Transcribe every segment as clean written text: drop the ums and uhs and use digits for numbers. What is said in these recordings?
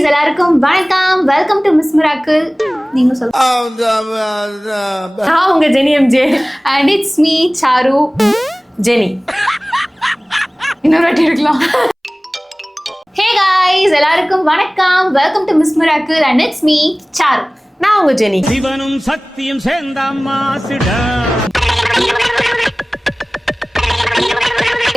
guys, எல்லாருக்கும் வணக்கம். Welcome to Miss Miracle. நீங்க சொல்லுங்க. உங்க Jenny MJ and it's me Charu. Jenny இன்னொரு வாட்டி இருக்கலாம். Hey guys, எல்லாருக்கும் வணக்கம். Welcome to Miss Miracle and it's me Charu. நான் உங்க ஜெனி. சிவனும் சக்தியும் சேர்ந்தாம்மா சிடா.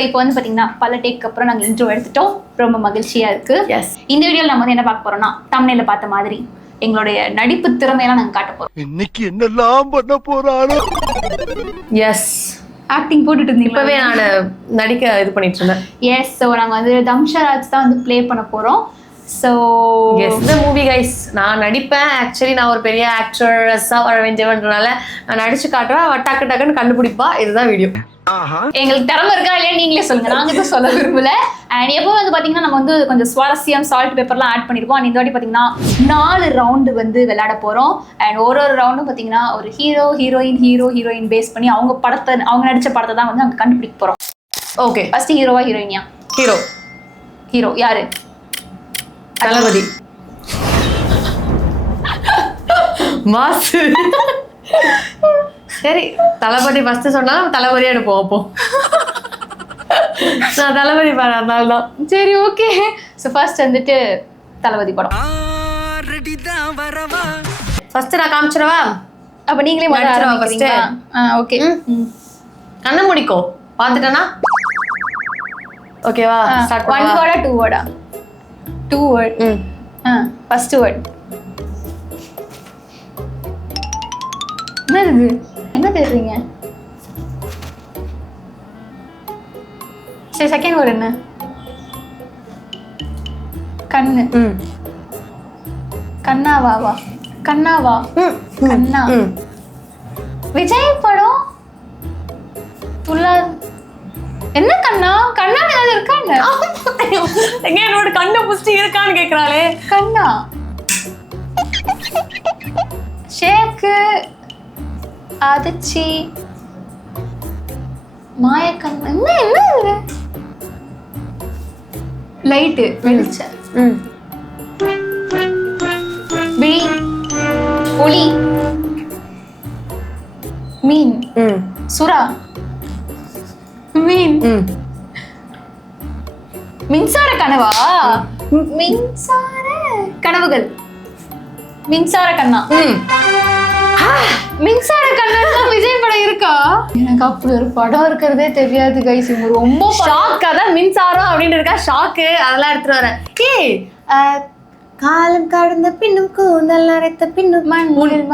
இப்போ வந்து பாத்தீங்கன்னா பல டேக்கு அப்புறம் நாங்க இன்ட்ரோ எடுத்துட்டோம். ரொம்ப மகிழ்ச்சியா இருக்கு. Yes. இந்த வீடியோல நம்ம வந்து என்ன பார்க்க போறோம்னா தம்ப்நெயில்ல பார்த்த மாதிரி எங்களுடைய நடிப்பு திறமையெல்லாம் நாங்க காட்ட போறோம். இன்னைக்கு என்னெல்லாம் பண்ண போறானோ. எஸ், ஆக்டிங் போட்டுட்டு இருந்தீங்க. இப்பவே நான் நடிக்க இது பண்ணிட்டு இருந்தேன். எஸ், ஸோ நாங்கள் வந்து தம்ஷராஜ் தான் வந்து ப்ளே பண்ண போகிறோம். ஸோ எஸ், இந்த மூவி கைஸ் நான் நடிப்பேன். ஆக்சுவலி நான் ஒரு பெரிய ஆக்ட்ரஸாக வர வேண்டியவன்றனால நான் நடிச்சு காட்டுவேன். டக்கு டக்குன்னு கண்டுபிடிப்பா. இதுதான் வீடியோ. எங்களுக்கு திறமை இருக்கா இல்லையா நீங்களே சொல்லுங்க. நாங்கள் தான் சொல்ல விரும்பல. அண்ட் எப்போ வந்து பார்த்தீங்கன்னா நம்ம வந்து கொஞ்சம் சுவாரஸ்யம் சால்ட் பேப்பர்லாம் ஆட் பண்ணியிருக்கோம். அண்ட் இந்த வாட்டி பார்த்தீங்கன்னா 4 ரவுண்டு வந்து விளையாட போகிறோம். அண்ட் ஒரு ரவுண்டும் பார்த்தீங்கன்னா ஒரு ஹீரோயின் பேஸ் பண்ணி அவங்க நடித்த படத்தை தான் வந்து அங்கே கண்டுபிடிக்க போகிறோம். ஓகே, ஃபர்ஸ்ட் ஹீரோவா ஹீரோயினியா? ஹீரோ யாரு? தளபதி. மாசு. சரி, தளபதி ஃபர்ஸ்ட் சொன்னாலும் தளபதியா எடுப்போம். அப்போ நான் தளபதி பாரு, அதனால தான். சரி, ஓகே. ஸோ ஃபர்ஸ்ட் வந்துட்டு தளபதி படம். ஃபர்ஸ்ட் நான் காமிச்சிடவா? அப்ப நீங்களே ஃபர்ஸ்ட். ஓகே, கண்ண முடிக்கோ. பார்த்துட்டேனா? ஓகேவா? ஸ்டார்ட் 1 வேர்டா 2 வேர்டா? 2 வேர்ட். ஃபர்ஸ்ட் வேர்ட் என்னது? என்ன தேடுறீங்க? சரி, செகண்ட் வேர்ட் என்ன? கண்ணு. கண்ணாவா? கண்ணா. விஜய் படம் என்ன கண்ணா? கண்ணா ஏதாவது இருக்கா? என்னோட கண்ணை புடிச்சு இருக்கான்னு கேக்குறாளே. கண்ணா, ஷேக்கு, அதிர்ச்சி, மாயக்கண்ணா. என்ன லைட்டு வெளிச்சம், விழி, ஒளி, மீன், சுறா, மீன், மின்சார கனவா? மின்சார கனவுகள், மின்சார கண்ணா. மின்சார கண்ணா விஜய் படம் இருக்கா? எனக்கு அப்படி ஒரு படம் இருக்கிறதே தெரியாது கைஸ். ரொம்ப ஷாக்கா தான் மின்சாரம் அப்படின்னு இருக்கா. ஷாக்கு அதெல்லாம் எடுத்துட்டு வரேன். ஏய், காலம் கடந்த பின்னும் கூந்தல் நரைத்த பின்னும் மண்ணில்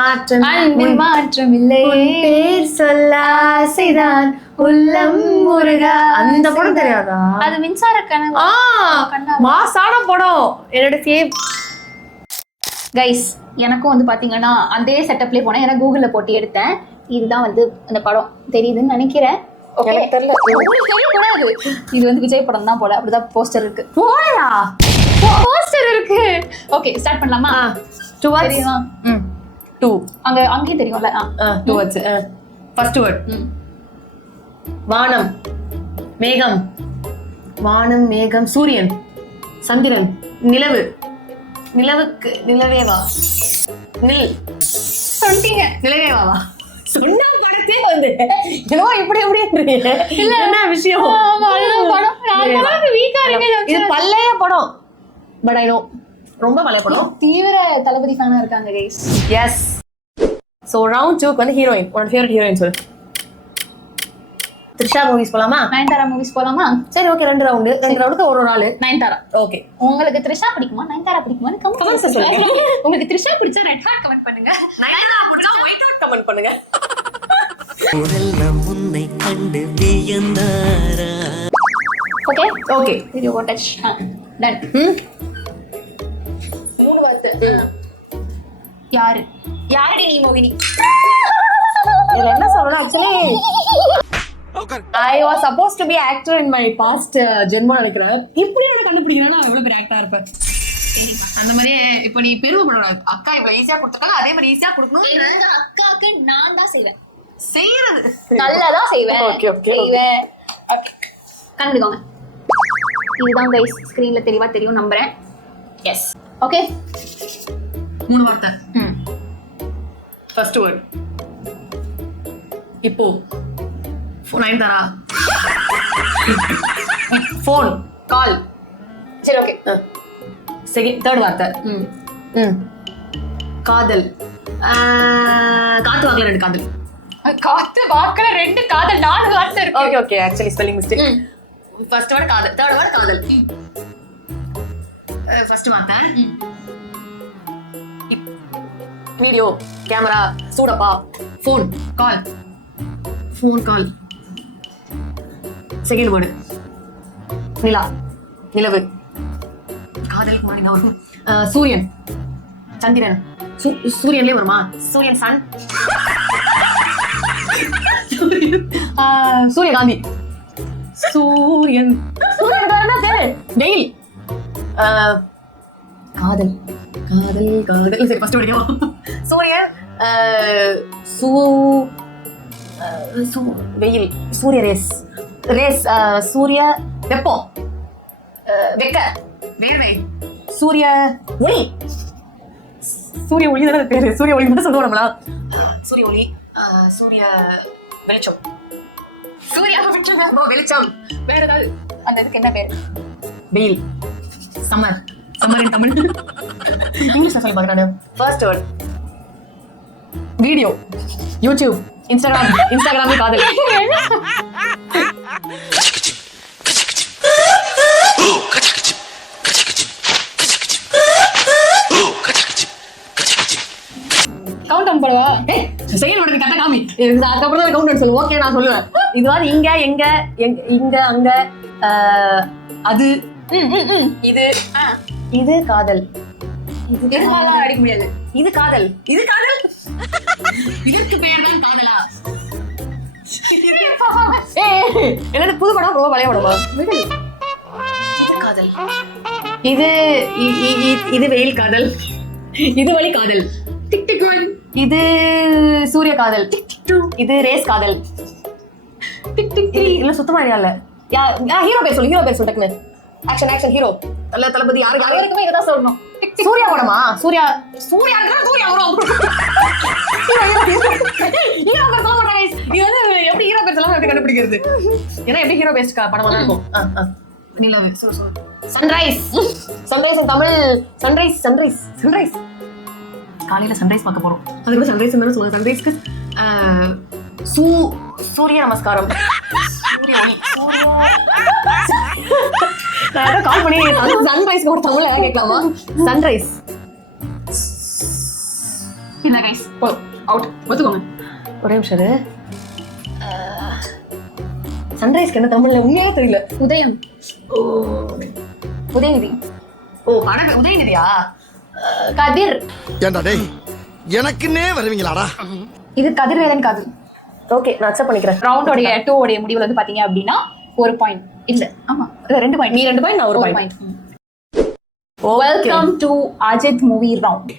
மாற்றம் இல்லை, பேர் சொல்ல ஆசைதான் உள்ளம் முருகா. அந்த படம் தெரியாதா? அது மின்சார கனவா? மாசான படம். என்னோட கைஸ், எனக்கும் வந்து பாத்தீங்கன்னா அதே செட்டப்லேயே போனேன். ஏன்னா கூகுளில் போட்டு எடுத்தேன். இதுதான் வந்து அந்த படம் தெரியுதுன்னு நினைக்கிறேன். தெரியல, தெரியக்கூடாது. இது வந்து விஜய் படம் தான் போல. அப்படிதான் போஸ்டர் இருக்கு. போஸ்டர் இருக்கு. ஓகே, ஸ்டார்ட் பண்ணலாமா? 2 words தெரியுமா? 2 அங்கேயே தெரியும்ல. 2 words. ஃபர்ஸ்ட் வேர்ட் வானம், மேகம். வானம், மேகம், சூரியன், சந்திரன், நிலவு. நிலவுக்கு நிலவேவா? சொல்லிட்டீங்க. நிலவேவா? சொன்ன படத்தே வந்து என்னவோ இப்படி என்ன விஷயம்? இது பழைய படம். பட் ஐ நோ ரொம்ப பழைய படம். தீவிர தளபதி ஃபேனா இருக்காங்க கைஸ். எஸ். சோ ரவுண்ட் 2க்கு வந்து ஹீரோயின். உன்னோட ஃபேவரட் ஹீரோயின் சொல்லு. த்ரிஷா மூவிஸ் போலாமா? நயன்தாரா மூவிஸ் போலாமா? சரி, ஓகே. 2 ரவுண்டுக்கு ஒரு ஆளு. நயன்தாரா. ஓகே. உங்களுக்கு த்ரிஷா பிடிக்குமா நயன்தாரா பிடிக்குமான்னு கமெண்ட் சொல்லுங்க. உங்களுக்கு த்ரிஷா பிடிச்சா ரெட் ஹார்ட் கமெண்ட் பண்ணுங்க. நயன்தாரா பிடிச்சா ஒயிட் ஹார்ட் கமெண்ட் பண்ணுங்க. உடல்ல உன்னை கண்டு வியந்தாரா. Okay video watch done. 3 வந்து யாரடி நீ மோகினி? இதுல என்ன சொல்லணும்? Actually I was supposed to be actor in my past ஜென்மம் நினைக்கிறேன். இப்படி நான் கண்டுபிடிக்கிறேன்னா நான் எவ்வளவு பெரிய ஆக்டரா இருப்பேன். அந்த மாதிரியே இப்போ நீ பெருமைப்படணும். அக்கா இவ்வளவு ஈஸியா கொடுத்துருக்காங்க, அதே மாதிரி ஈஸியா கொடுக்கணும். எங்க அக்காவுக்கு நான் தான் செய்வேன். செய்யறது நல்லதா செய்வேன். செய்வேன். கண்டுபிடிக்கோங்க. இதுதான் கைஸ் ஸ்கிரீன்ல தெளிவா தெரியும் நம்புறேன். எஸ் ஓகே 3 வார்த்தை. ஃபர்ஸ்ட் வேர்ட் இப்போ நயன்தாரா. Phone call. சரி ஓகே செகண்ட் தேர்ட் வார்த்தை காதல். காத்து வாங்கல 2 காதல். காத்து வாக்குல 2 காதல் 4 வார்த்தை இருக்கு. Okay okay actually spelling mistake. First word காதல், தேர்ட் வேர்ட் காதல். ஃபர்ஸ்ட் வார்த்தை வீடியோ கேமரா சூடப்பா phone call. Phone call. Second word நிலா நிலவு. காதலுக்கு முன்னாடி என்ன வரும்? சூரியன் சந்திரன். சூரியன்லயே வருமா? சூரியன் சன். சூரியகாந்தி. சூரியன் வெயில். காதல் காதல் காதல். சரி ஃபர்ஸ்ட் படிக்கும். சூரியன் வெயில். சூரிய ரேஸ் ரேஸ். சூரிய வெப்பம் வெக்க வேர்வை. சூரிய ஒளி. சூரிய ஒளி தானே பேரு. சூரிய ஒளி தான் சொல்லுவோம் நம்மளா. சூரிய ஒளி. சூரிய வெளிச்சம். சூரிய வெளிச்சம். வேற ஏதாவது அந்த இதுக்கு என்ன பேர்? வெயில். சம்மர். சம்மர் இன் தமிழ். இங்கிலீஷ்ல சொல்லி பாக்குறேன் நான். First word video YouTube Instagram காதல். கவுண்ட் டவுன் போடுவா. செகண்ட் வேர்டுக்கு கரெக்டா காமி. அதுக்கப்புறம் தான் கவுண்ட் டவுன் சொல்லு. ஓகே நான் சொல்லுவேன். இது மாதிரி இங்க எங்க இங்க அங்க அது இது இது காதல். எதுனால அடிக்க முடியாது. இது காதல். இது காதல். இதற்கு பேர் தான் காதலா? என்னது புது படம் ரொம்ப பழைய படமா? காதல். இது இது வெயில் காதல். இது வழி காதல். Tick tick one. இது சூரிய காதல். Tick tick two. இது ரேஸ் காதல். Tick tick three. இல்ல சுத்தமா இல்ல. ஹீரோ பேர் சொல்லு. ஹீரோ பேர் சொல்லு டக்குனு. Action hero. தளபதி யாரு யாருக்குமே இதான் சொல்லணும். சூர்யா படமா? சூர்யா வரும். ஹீரோ பேர் சொல்ல மாட்டாங்க. இது வந்து எப்படி ஹீரோ பேர் சொல்லாம எப்படி கண்டுபிடிக்கிறது? ஏன்னா எப்படி ஹீரோ பேஸ்ட் படமா தான் இருக்கும். நிலவு. சன்ரைஸ். சன்ரைஸ் தமிழ். சன்ரைஸ் காலையில சன்ரைஸ் பார்க்க போறோம். அதுக்கு சன்ரைஸ் சொல்லுவாங்க. சன்ரைஸ்க்கு சூரிய நமஸ்காரம். சூரிய ஒளி. நான் கால் பண்ணி சன்ரைஸ் கூட தமிழ்ல கேட்கலாமா? சன்ரைஸ் இல்ல கைஸ் போ அவுட் ஒத்துக்கோங்க. ஒரே நிமிஷம். சன்ரைஸ்க்கு என்ன தமிழ்ல உண்மையே தெரியல. உதயம். உதயநிதி. உதயநிதியா? கதிர். ஏண்டா டேய் எனக்குன்னே வருவீங்களாடா? இது கதிர்வேலன் காதல். ஓகே நான் அக்செப்ட் பண்ணிக்கிறேன். ரவுண்டோடைய 2 உடைய முடிவுல வந்து பாத்தீங்க அப்படின்னா 1 பாயிண்ட் இல்ல ஆமா 2 பாயிண்ட். நீ 2 பாயிண்ட் நான் 1 point. Welcome to Ajith movie round.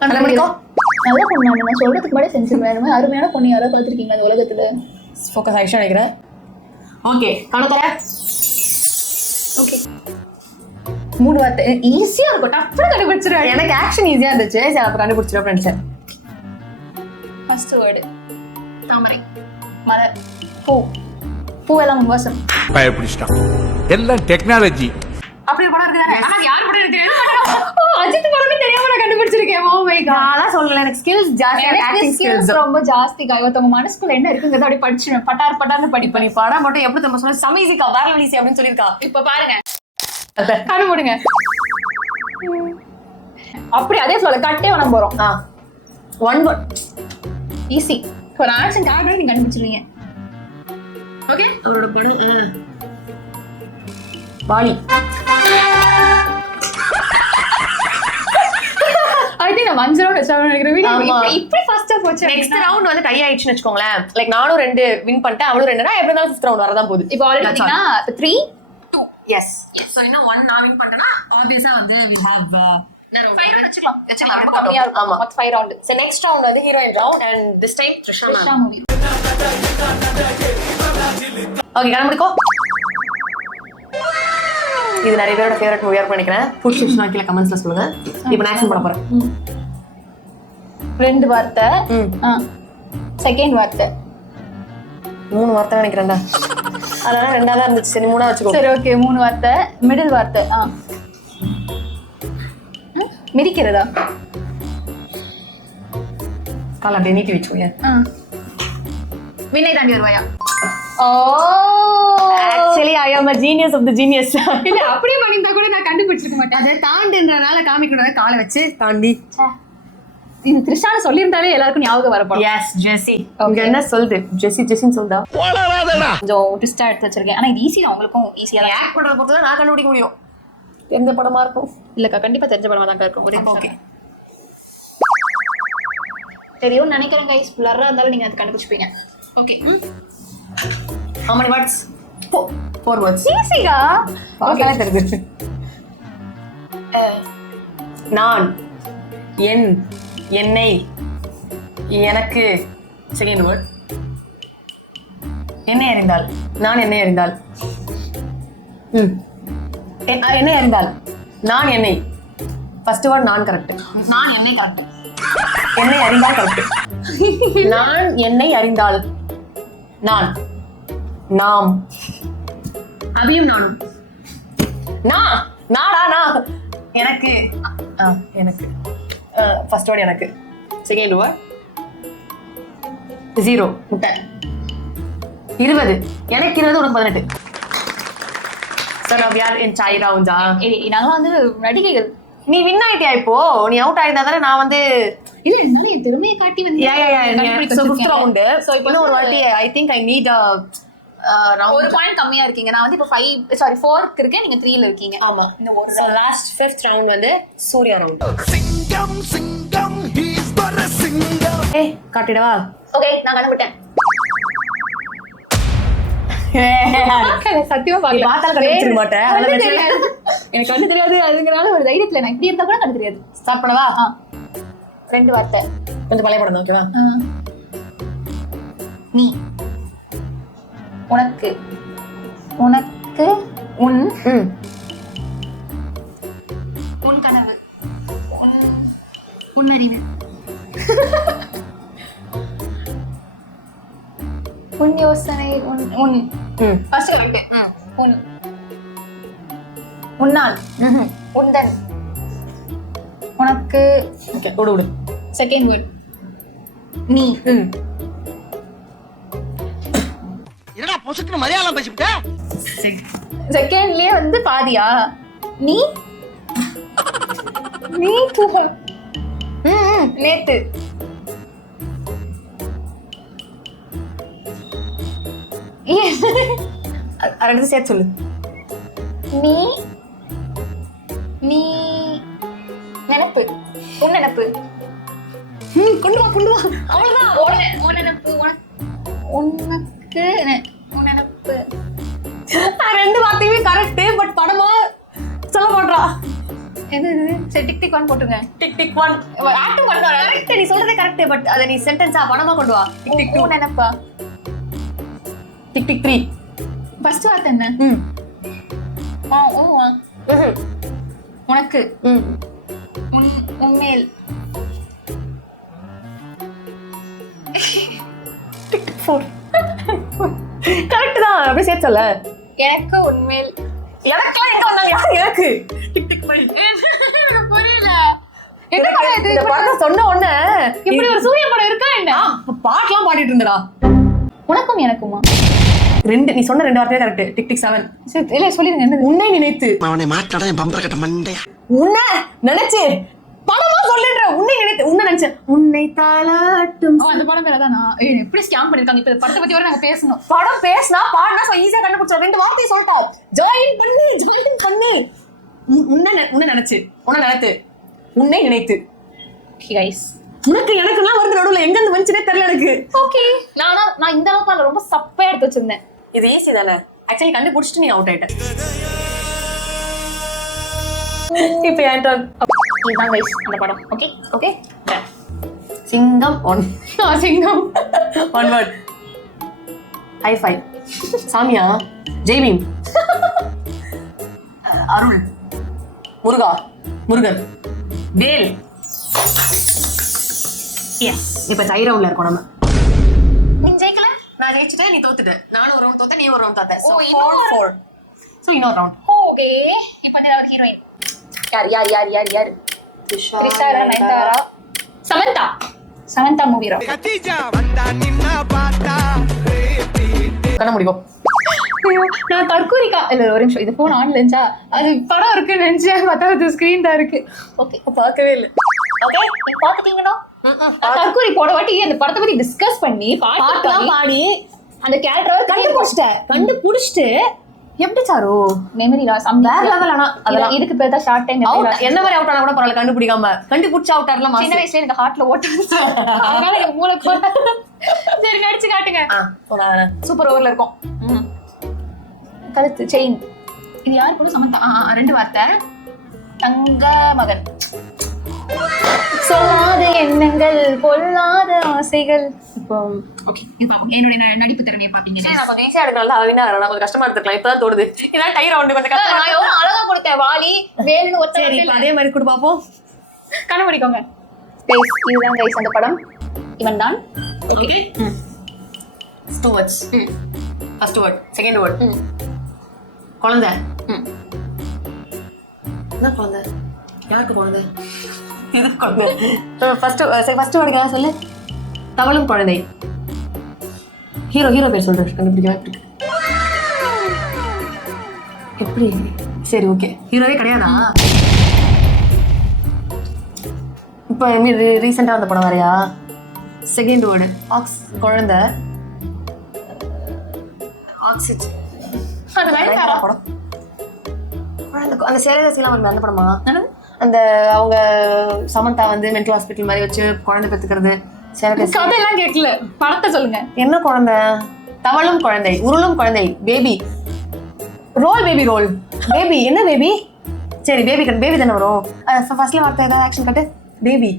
நல்ல பொண்ணு நான் சொல்றதுக்கு முன்னாடி சென்சிட்டிவ் வேணுமே. அருமையான பொண்ணு யாரோ பார்த்திருக்கீங்களா இந்த உலகத்துல? ஃபோக்கஸ் ஆயிடுச்சு நினைக்கிறேன். ஓகே கணத்தர. ஓகே 3 வார்த்தை ஈஸியா இருக்கும். டஃப்னு கண்டுபிடிச்சிருவேன். எனக்கு ஆக்ஷன் ஈஸியா இருந்துச்சு. சரி அப்ப கண்டுபிடிச்சிரும் ஃப்ரெண்ட்ஸ். ஃபர்ஸ்ட் வேர்ட் தாமரை. மலர். பூவெல்லாம் வாசம். பயப்பிடிச்சிட்டான். எல்லாம் டெக்னாலஜி. அப்படி ஒரு படம் இருக்குதானே? ஆனா யார் படம் இருக்கு? அஜித் படம்னு தெரியாம நான் கண்டுபிடிச்சிருக்கேன். Oh my God. நான் சொல்லல. எனக்கு ஸ்கில்ஸ் ஜாஸ்தி. ஆக்டிங் ஸ்கில்ஸ் ரொம்ப ஜாஸ்தி. இவங்க மனசுக்குள்ள என்ன இருக்குங்கறத அப்படியே படிச்சிடுவேன். பட்டார்னு படிப்பேன். நீ படம் மட்டும் எப்படி தெரியுமா சொன்ன? சமீசிகா வாரலீசி அப்படின்னு சொல்லிருக்கா. இப்ப பாருங்க. கண்டுபிடுங்க. அப்படி அதே சொல்ல கட்டே வர போறோம். 1 வேர்ட் ஈஸி. ஒரு ஆக்ஷன் கார்டு நீங்க கண்டுபிடிச்சிருவீங்க. ஓகே அவரோட படம் வாலி. ஐ திங்க் நான் 1 ரவுண்ட் வச்சா நினைக்கிறேன். இப்படி ஃபாஸ்டா போச்சு. நெக்ஸ்ட் ரவுண்ட் வந்து டை ஆயிடுச்சுன்னு வெச்சுக்கோங்களேன். லைக் நானும் 2 வின் பண்ணிட்டேன், அவளும் 2னா எப்படி இருந்தாலும் 5th ரவுண்ட் வரதான் போகுது. இப்போ ஆல்ரெடி பாத்தீங்கன்னா 3 2 எஸ். சோ இன்னும் 1 நான் வின் பண்ணேனா ஆப்வியஸா வந்து we have 5 ரவுண்ட் வச்சுக்கலாம். ரொம்ப கம்மியா இருக்கும். ஆமா 5 ரவுண்ட். சோ நெக்ஸ்ட் ரவுண்ட் வந்து heroine round and this time Trisha movie. Okay கண்டுபிடிக்கோ. இது நிறைய பேரோட ஃபேவரட் மூவியா இருக்கும் நினைக்கிறேன். புடிச்சிருச்சுனா கீழ கமெண்ட்ஸ்ல சொல்லுங்க. இப்போ நான் ஆக்ஷன் பண்ண போறேன். 2 வார்த்தை. செகண்ட் வார்த்தை 3 வார்த்தை நினைக்கிறேன்டா. அதனால 2ஆ தான் இருந்துச்சு. சரி 3ஆ வச்சுக்கோ. சரி ஓகே 3 வார்த்தை. மிடில் வார்த்தை மிதிக்கிறதா? கால அப்படியே நீட்டி வச்சுக்கோங்க. வினை தாண்டி வருவாயா? Actually I am a genius of the genius. இல்ல அப்படியே பண்ணிருந்தா கூட நான் கண்டுபிடிச்சிருக்க மாட்டேன். அதை தாண்டின்றனால காமிக்கணும். காலை வச்சு தாண்டி. இது கிருஷ்ணான்னு சொல்லியிருந்தாலே எல்லாருக்கும் ஞாபகம் வரப்படும். எஸ் ஜெசி. இங்க என்ன சொல்லுது? ஜெசின்னு சொல்லுதா? கொஞ்சம் ட்விஸ்டா எடுத்து வச்சிருக்கேன். ஆனா இது ஈஸி தான், உங்களுக்கும் ஈஸியா தான். ஆக்ட் பண்றத பொறுத்து தான் நான் கண்டுபிடிக்க முடியும். எந்த படமா இருக்கும்? இல்லக்கா கண்டிப்பா தெரிஞ்ச படமா தான் இருக்கும். ஒரே ஓகே தெரியும் நினைக்கிறேன் கைஸ். பிளரா இருந்தாலும் நீங்க அதை கண்டுபிடிச்சிப்பீங்க. Okay how many words? 4 words. ஈஸியா? ஓகே தெரியுது. நான், என், என்னை, எனக்கு. செகண்ட் வேர்ட் என்னை அறிந்தால். நான் என்னை அறிந்தால். என்னை அறிந்தால். நான் என்னை. ஃபர்ஸ்ட் வேர்ட் நான் கரெக்ட். நான் என்னை கரெக்ட். என்னை அறிந்தால் கரெக்ட். நான் என்னை அறிந்தால். நான், நாம், அபியும் நானும். நாடா எனக்கு. எனக்கு ஃபர்ஸ்ட் வேர்ட் எனக்கு. செகண்ட் வேர்ட் 0 முட்டை. 20 எனக்கு 20 உனக்கு 18. Sir we are in chai rounds. நாங்களாம் வந்து நடிகைகள். நீ வின் ஆயிட்டியா? இப்போ நீ அவுட் ஆயிருந்தா தானே நான் வந்து இல்ல இருந்தாலும் என் திறமையை காட்டி வந்து so 5th round. so இப்போ ஒரு வாட்டி I think I need a round. ஒரு பாயிண்ட் கம்மியா இருக்கீங்க. நான் வந்து இப்போ 4க்கு இருக்கேன், நீங்க 3ல இருக்கீங்க. ஆமா இந்த ஒரு so last 5th round வந்து சூர்யா ரவுண்ட். சிங்கம் சிங்கம் ஹீஸ் பர சிங்கம். ஏய் காட்டிடவா? ஓகே நான் கண்டுபிடிச்சேன். சத்தியமா நீ பார்த்தாலும் கண்டுபிடிச்சிருக்க மாட்டேன். அதனால தெரியாது. எனக்கு கண்டு தெரியாது அதுங்கறனால ஒரு தைரியத்துல நான் இப்படி இருந்தா கூட கண்டு தெரியாது. ஸ்டார்ட் பண்ணவா? 2 வார்த்தை. கொஞ்சம் பழைய படம் ஓகேவா? நீ, உனக்கு, உனக்கு, உன், உன் கனவு, உன் அறிவு, உன் யோசனை, உன் ஃபர்ஸ்ட் ஓகே. உன், உன்னால், உந்தன், உனக்கு. ஓகே விடு. செகண்ட் வேர்ட் நீ. என்னடா பொசுக்குன்னு மலையாளம் பேசிவிட்ட? செகண்ட்லயே வந்து பாதியா? நீ நீ தூக்கம். நேத்து. ரெண்டு சேர்த்து சொல்லு. நீ நீ நினைப்பு. உன் நினைப்பு. கொண்டு வா அவ்வளவுதான். உன் நினைப்பு. உனக்கு உன் நினைப்பு. ரெண்டு வார்த்தையுமே கரெக்ட். பட் படமா சொல்ல மாட்டா. எது சரி டிக் டிக் 1 போட்டுங்க. டிக் டிக் 1 ஆக்டிங் பண்ணா கரெக்ட். நீ சொல்றதே கரெக்ட். பட் அத நீ சென்டென்ஸா படமா கொண்டு வா. டிக் டிக் 2 உன் நினைப்பா. டிக் டிக் 3 ஃபர்ஸ்ட் வார்த்தை என்ன? உனக்கு. உன்மேல். டிக் டிக் 4 கரெக்ட் தான். அப்படியே சேர்த்து சொல்ல. எனக்கு உன்மேல். எனக்குலாம் எங்க வந்தாங்க? எனக்கு டிக் டிக் 5 புரியல. என்ன படம் இது? இந்த படத்தை சொன்ன உடனே இப்படி ஒரு சூரிய படம் இருக்கா என்ன? பாட்டுலாம் பாடிட்டு இருந்தடா. உனக்கும் எனக்குமா? நீ சொன்ன 2 வார்த்தையே கரெக்ட். டிக் டிக் 7 இல்ல சொல்லிருங்க என்ன? உன்னை நினைத்து. அவனை மாட்டாடா என் பம்பர கட்ட மண்டையா. உன்னை நினைச்சு படமா சொல்லிடுற. உன்னை நினைத்து. உன்னை நினைச்சு. உன்னை தாளாட்டும். அந்த படம் பேர தானா? எப்படி ஸ்கேம் பண்ணிருக்காங்க. இப்ப படத்தை பத்தி வர நாங்க பேசணும். படம் பேசினா பாடினா ஈஸியா கண்டுபிடிச்சோம். 2 வார்த்தையை சொல்லிட்டோம். ஜாயின் பண்ணு. உன்னை நினைச்சு. உன்னை நினைத்து. உன்னை நினைத்து. Okay guys. உனக்கு எனக்குலாம் வருது நடுவுல. எங்க இருந்து வந்துச்சுனே தெரியல எனக்கு. ஓகே நான் இந்த அளவுக்கு ரொம்ப சப்பையா எடுத்து வச்சிருந்தேன். இது ஈஸி தானே. ஆக்சுவலி கண்டுபிடிச்சிட்டு நீ அவுட் ஆயிட்ட. இப்போ என்கிட்ட இதுதான் கைஸ் அந்த படம். ஓகே சிங்கம் 1 சிங்கம் 1 வேர்ட். High five. சாமியா ஜெய்பீம். அருள், முருகா, முருகன், வேல். எஸ், இப்ப டை ரவுண்ட்ல இருக்கோம் நம்ம. நீங்க ஜெயிக்கல, நான் ஜெயிச்சிட்டேன், நீ தோத்துட்ட. நானும் ஒரு ரவுண்ட் தோத்த, நீ ஒரு ரவுண்ட் தோத்த. இன்னொரு 4. சோ இன்னொரு ரவுண்ட். ஓகே. இப்போ வந்து ஒரு ஹீரோயின். யார் த்ரிஷா இல்ல நயன்தாரா? சமந்தா. சமந்தா மூவி ரா. கத்திஜா வந்தா நின்னா பார்த்தா கண்ண முடிக்கும். ஐயோ, நான் தற்கூரிக்கா இல்ல ஒரு நிமிஷம், இது போன் ஆன்ல இருந்துச்சா, அது படம் இருக்குன்னு நினைச்சேன், பார்த்தா அது ஸ்கிரீன் தான் இருக்கு. ஓகே, பார்க்கவே இல்லை. ஓகே, நீ பாத்துட்டீங்களா? தற்கூரி போன வாட்டி அந்த படத்தை பத்தி டிஸ்கஸ் பண்ணி பாட்டுலாம் பாடி அந்த கேரக்டரை கண்டுபிடிச்சிட்டு எப்படி சாரு மெமரி லாஸ் வேற லெவல். ஆனா அதெல்லாம் இதுக்கு பேர் தான் ஷார்ட் டைம் அவுட். என்ன மாதிரி அவுட் ஆனா கூட பரவாயில்ல, கண்டுபிடிக்காம கண்டுபிடிச்சா அவுட் ஆறலாம். சின்ன வயசுல எனக்கு ஹார்ட்ல ஓட்ட அதனால எனக்கு மூளை சரி நடிச்சு காட்டுங்க. சூப்பர் ஓவர்ல இருக்கும். கழுத்து செயின் இது யாரு கூட? சமந்தா. 2 வார்த்தை. தங்க மகன். சொல்லாத எண்ணங்கள் கொள்ளாத ஆசைகள். இப்போ ஓகே, இப்போ என்னோட நடிப்பு திறமையை பாத்தீங்க. நம்ம கொஞ்சம் ஈஸியா எடுக்கல, அவினா கொஞ்சம் கஷ்டமா எடுத்துக்கலாம். இப்பதான் தோணுது. இதான் டை ரவுண்ட் கொஞ்சம் கஷ்டமா. நான் எவ்வளவு அழகா கொடுத்தேன், வாலி வேலுன்னு ஒத்த. சரி, அதே மாதிரி கொடு பாப்போம். கண்டுபிடிக்கோங்க. ஸ்பேஸ். இதுதான் கைஸ் அந்த படம். இவன் தான். Okay. 2 words. First word, second word. குழந்தை. என்ன குழந்தை? யாருக்கு குழந்தை? ஃபர்ஸ்ட் வேர்ட் சொல்லு. தவளும் குழந்தை. ஹீரோ பேர் சொல்றேன், கண்டுபிடிக்க எப்படி? சரி, ஓகே. ஹீரோவே கிடையாதா? இப்போ ரீசெண்டா வந்த படம் வரையா? செகண்ட் வேர்டு குழந்தை. ஆக்சிஜன். அது நயன்தாரா படம். அந்த சேரதாசிலாம் வந்து அந்த படமா? அந்த அவங்க சமந்தா வந்து மென்டல் ஹாஸ்பிட்டல் மாதிரி வச்சு குழந்தை பெத்துக்கிறது. கதையெல்லாம் கேட்கல, படத்தை சொல்லுங்க. என்ன குழந்தை? தவளும் குழந்தை, உருளும் குழந்தை, baby roll, baby roll, baby. என்ன பேபி? சரி, பேபி கட். பேபி தானே வரும். ஃபர்ஸ்ட்ல வார்த்தை ஏதாவது ஆக்ஷன் கட்டு. பேபி.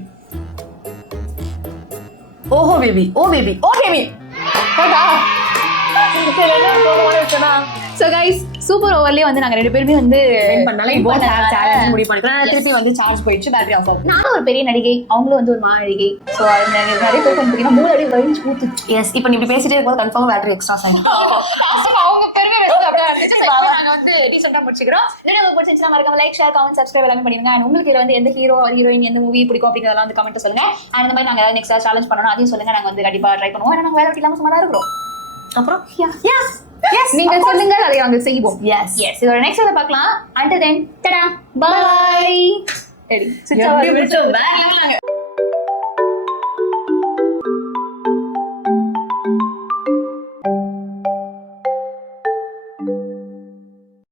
ஓஹோ baby, oh baby, oh baby. So guys, super ஓவர்லயே வந்து நாங்க 2 பேருமே வந்து திருப்பி வந்து சார்ஜ் போயிடுச்சு, பேட்டரி ஆஃப் ஆகும். நானும் ஒரு பெரிய நடிகை, அவங்களும் வந்து ஒரு நடிகை. சோ நிறைய பேர் பாத்தீங்கன்னா 3 அடி வலிஞ்சு ஊத்து. எஸ், இப்போ நீ இப்படி பேசிட்டே இருக்கும்போது கன்ஃபார்மா பேட்டரி எக்ஸ்ட்ரா ஆகும். அவங்க பெருமை வந்து அப்படியே இருந்துச்சு. நாங்க வந்து டீசென்ட்டா முடிச்சுக்கிறோம். உங்களுக்கு பிடிச்சிருந்தா மறக்காம லைக், ஷேர், கமெண்ட், சப்ஸ்கிரைப் எல்லாம் பண்ணிருங்க. அண்ட் உங்களுக்கு இதுல வந்து எந்த ஹீரோ ஹீரோயின் எந்த மூவி பிடிக்கும் அப்படிங்கறதெல்லாம் வந்து கமெண்ட் சொல்லுங்க. அண்ட் இந்த மாதிரி நாங்க ஏதாவது நெக்ஸ்ட் சேலஞ்ச் பண்ணனும் அதையும் சொல்லுங்க. நாங்க வந்து கண்டிப்பா ட்ரை பண்ணுவோம். ஏன்னா நாங்க வேலை இல்லாம சும்மா தான் இருக்கிறோம். அப்புறம் நீங்க சொல்லுங்க, அதை நாங்க செய்வோம். எஸ் இதோட நெக்ஸ்ட் அதை பார்க்கலாம். Until then, ta-da, bye.